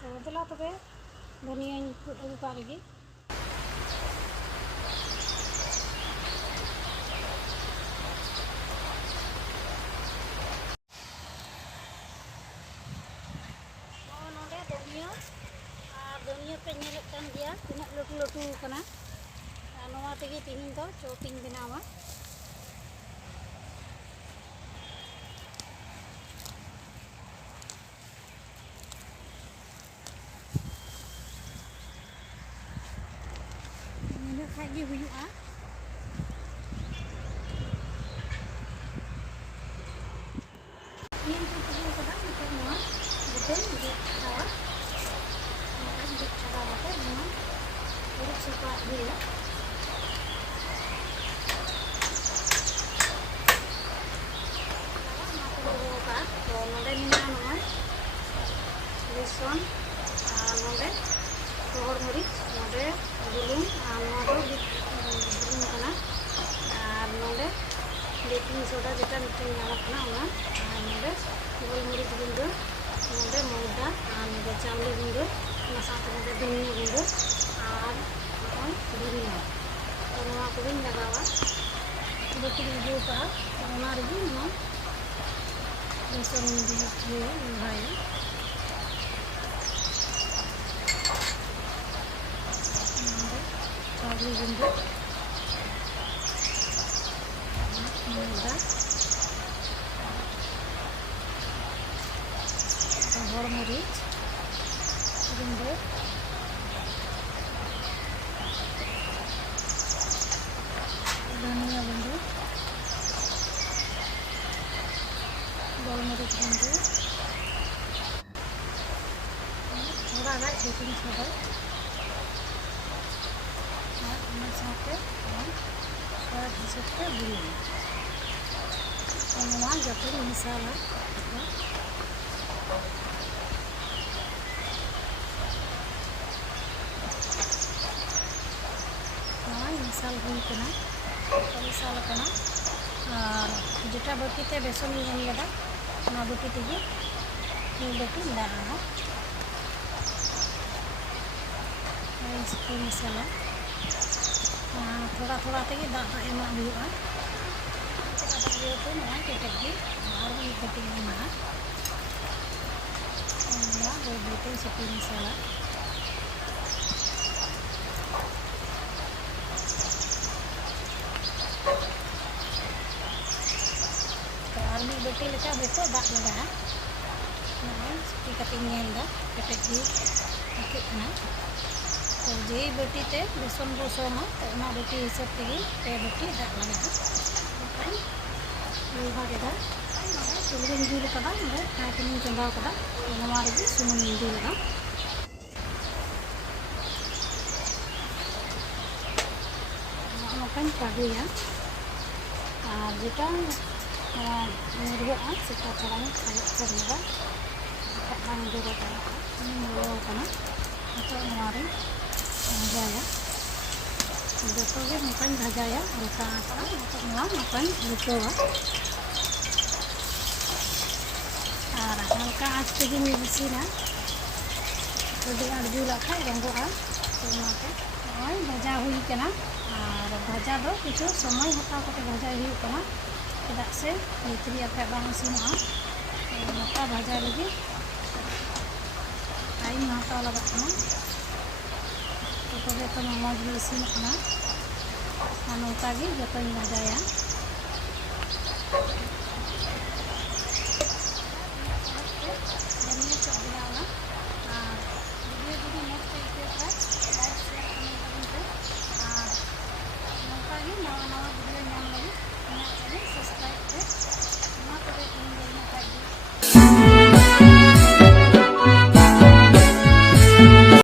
तो देला तबे धनियाᱧ कुट अगु ᱠᱟᱜ ᱞᱮᱜᱮ धनिया पे ñेलेत कान गया तिना लटू लटू कना नोवा तेगे तिहिन दो चौतिन बनावा ini खागे हुयुआ ini तो कदा नितो नोवा बेटन जे दावा suka dia node mina nama beson node rohor meric node bulung node bulung kana node baking soda jeta mitin nyamok na ona node gol meric gundo node mauda node chawle gundo na sath node dhania gundo और धनिया तो नवा को भी लगावा बकरी जो का बना रही ना बेसन दिए भाई चावल गुंडे मैदा और मरीच गुंडे धनिया गुंडे गोलमरीच गुंडे थोड़ा गाय बेकिंग सोडा और साथे स्वाद हिसाब से बुलुंग नवा जते मसाला मिसाल हुई कना मिसाल कना और जेटा बाटी ते बेसन एम लेदा ना बाटी तेगे बाटी दाना इसको मसाला थोड़ा थोड़ा तेगे दाना एमा हुआ तो ना केटेगी और भी बाटी एमा ना दो बाटी सपी मसाला बाटी लेका बेतो दाग लगा सुटी कटिंग नेलदा कटेगी ना तो जे बाटी ते बेसन बसोना तो ना बाटी हिसाब तेगे पे बाटी दाग लगा भागेदा सुलगन दूल कदा नोडे हाकिन चंदाव कदा नवा रे सुनुम दूलगा नोकान पागुया और जेटा मुर्गा सेटा थोड़ा खाली करनेगा बांग जरूरत है मुर्गा कना तो हमारे भाजाया जो के मकान भाजाया हल्का आटा तो मकान रुकोगा और हल्का आँच पे ही मिसीना थोड़ी अर्जुला खा रंगोगा तो नॉय भाजा हुई कना और भाजा दो किछु समय हटा करके भाजा हुई कना चेदा से भीतरी आखा बांग इसिनोगा मोटा भाजा लगे टाइम हटाव लगा तो तबे तो मज भी इसिनोगा नौका गे जतोनी भाजाया